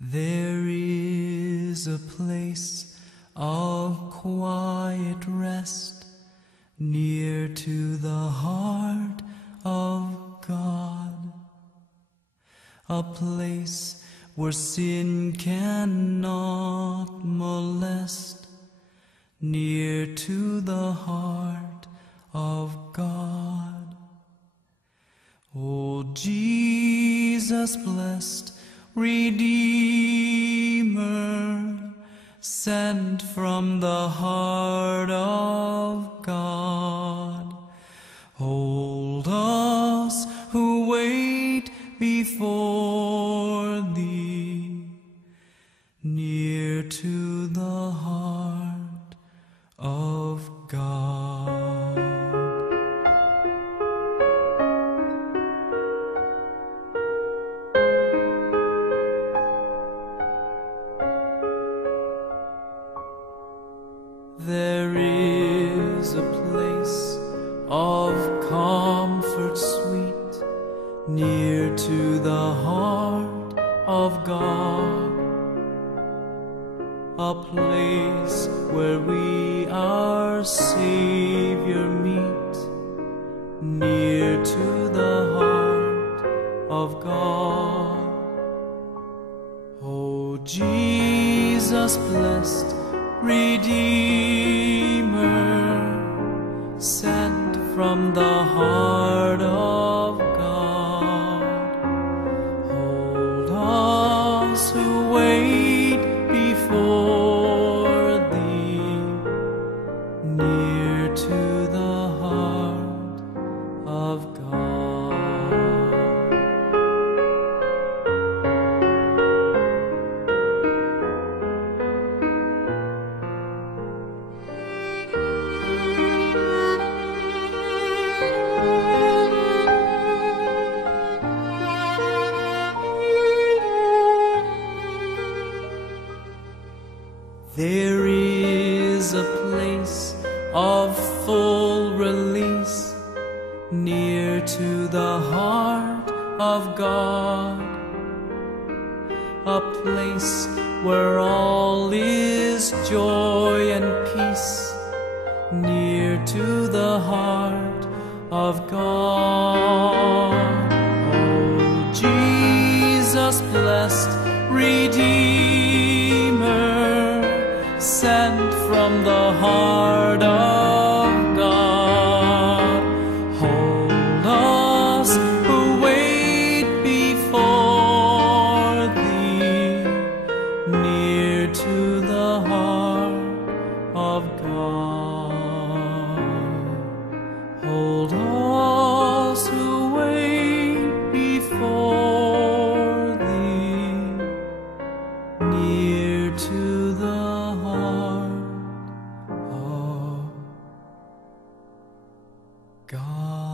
There is a place of quiet rest near to the heart of God, a place where sin cannot molest, near to the heart of God. O Jesus, blessed Redeemer, sent from the heart of God, hold us who wait before Thee, near to the heart of God. There is a place of comfort sweet, near to the heart of God, a place where we our Savior meet, near to the heart of God. O Jesus, blessed Redeemer, sent from the heart of God, hold us who wait before Thee, near to the heart of God. There is a place of full release, near to the heart of God, a place where all is joy and peace, near to the heart of God. Oh, Jesus, blessed Redeemer, sent from the heart of God, hold us who wait before Thee, near to the heart of God. Hold us who wait before Thee, near to the heart of God.